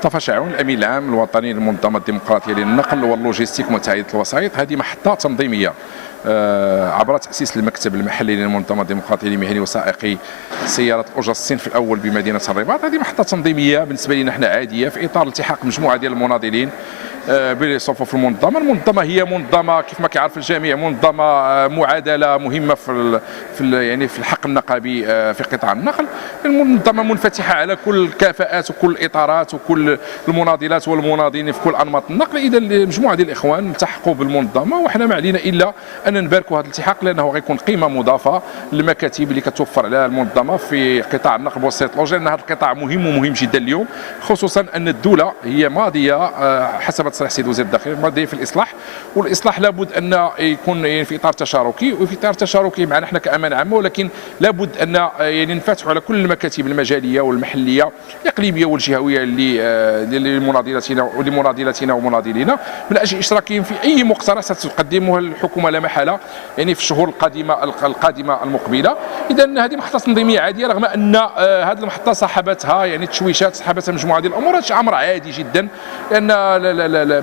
مصطفى شعون، الامين العام الوطني للمنظمه الديمقراطيه للنقل واللوجستيك متحده الوسائط. هذه محطه تنظيميه عبر تاسيس المكتب المحلي للمنظمه الديمقراطيه لمهني وسائقي سياره الاجره الصنف الاول بمدينه الرباط. هذه محطه تنظيميه بالنسبه لنا احنا عاديه في اطار التحاق مجموعه ديال المناضلين بصفوف المنظمه. المنظمه هي منظمه كيف ما كيعرف الجميع، منظمه معادله مهمه يعني في الحق النقابي في قطاع النقل. المنظمه منفتحه على كل الكفاءات وكل الاطارات وكل المناضلات والمناضلين في كل انماط النقل. اذا مجموعه ديال الاخوان التحقوا بالمنظمه، وحنا ما علينا الا ان نباركوا هذا الالتحاق، لانه غيكون قيمه مضافه للمكاتب اللي كتوفر عليها المنظمه في قطاع النقل بواسطه اللوجي، لان هذا القطاع مهم ومهم جدا اليوم، خصوصا ان الدوله هي ماضيه حسب تصريح السيد وزير الداخليه ماضيه في الاصلاح، والاصلاح لابد ان يكون يعني في اطار تشاركي، وفي اطار تشاركي معنا احنا كامان عامه، ولكن لابد ان يعني ننفتحوا على كل المكاتب المجاليه والمحليه الاقليميه والجهويه لمناضلاتنا ومناضلينا من اجل اشراكهم في اي مقترح ستقدمه الحكومه لا محاله يعني في الشهور القادمه المقبله. اذا هذه محطه تنظيميه عاديه، رغم ان هذه المحطه صاحبتها يعني تشويشات، صاحبتها مجموعه ديال الامور. هذا امر عادي جدا، لان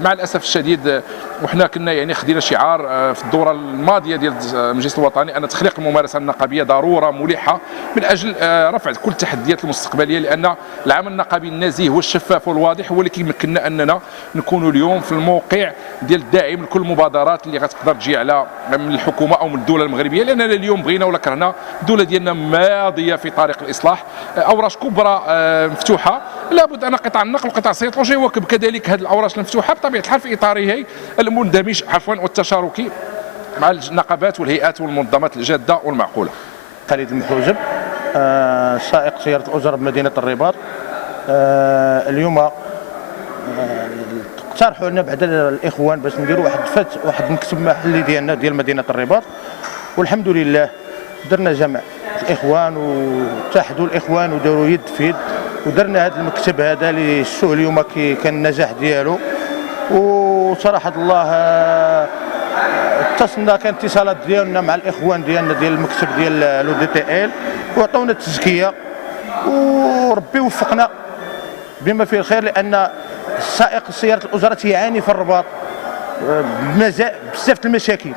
مع الاسف الشديد وحنا كنا يعني خدينا شعار في الدوره الماضيه ديال المجلس الوطني ان تخليق الممارسه النقابيه ضروره ملحه من اجل رفع كل التحديات المستقبليه، لان العمل النقابي النزيه والشفاف والواضح هو اللي كيمكننا اننا نكونوا اليوم في الموقع ديال الداعم لكل المبادرات اللي غتقدر تجي على من الحكومه او من الدوله المغربيه، لاننا اليوم بغينا ولا كرهنا الدوله ديالنا ماضيه في طريق الاصلاح. اوراش كبرى مفتوحه، لابد ان قطاع النقل وقطاع السياط اللوجي يواكب كذلك هذه الاوراش المفتوحه بطبيعه الحال في اطاره المندمج والتشاركي مع النقابات والهيئات والمنظمات الجاده والمعقوله. خالد المحوجب، سائق سياره الاجره بمدينه الرباط. اليوم اقترحوا لنا بعض الاخوان باش نديروا واحد المكتب محلي ديالنا ديال مدينه الرباط، والحمد لله درنا جمع الاخوان واتحدوا الاخوان وداروا يد في يد ودرنا هذا المكتب هذا اللي شفتوه اليوم كان النجاح ديالو. وصراحه الله اتصلنا، كان اتصالات ديالنا مع الاخوان ديالنا ديال المكتب ديال لو دي تي ال وعطونا التزكيه، وربي وفقنا بما فيه الخير، لان سائق سياره الاجرات يعاني في الرباط بزاف المشاكل،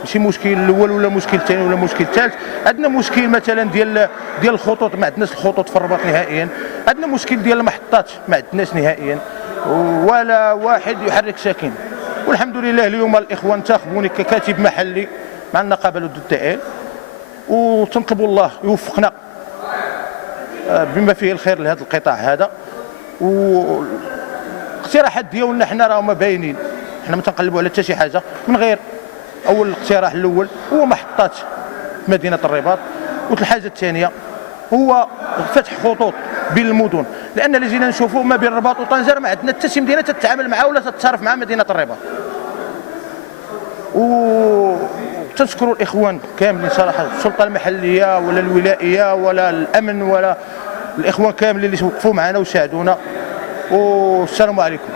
ماشي مشكل الاول ولا مشكل الثاني ولا مشكل الثالث. عندنا مشكل مثلا ديال الخطوط، ما عندناش الخطوط في الرباط نهائيا. عندنا مشكل ديال المحطات، ما عندناش نهائيا، ولا واحد يحرك ساكن. والحمد لله اليوم الاخوان انتخبوني ككاتب محلي مع النقابه دو تي ال، وتنطلبوا الله يوفقنا بما فيه الخير لهذا القطاع هذا. والاقتراحات ديالنا حنا راهم باينين، حنا ما تنقلبوا على حتى شي حاجه من غير اول الاقتراح الاول هو محطات مدينه الرباط، والحاجه الثانيه هو فتح خطوط بين المدن، لان اللي جينا نشوفوا ما بين الرباط وطنجه ما عندنا حتى شي مدينه تتعامل معها ولا تتصرف مع مدينه الرباط. وتشكروا الاخوان كاملين صراحه، السلطه المحليه ولا الولائيه ولا الامن ولا الاخوان كاملين اللي وقفوا معنا وساعدونا. والسلام عليكم.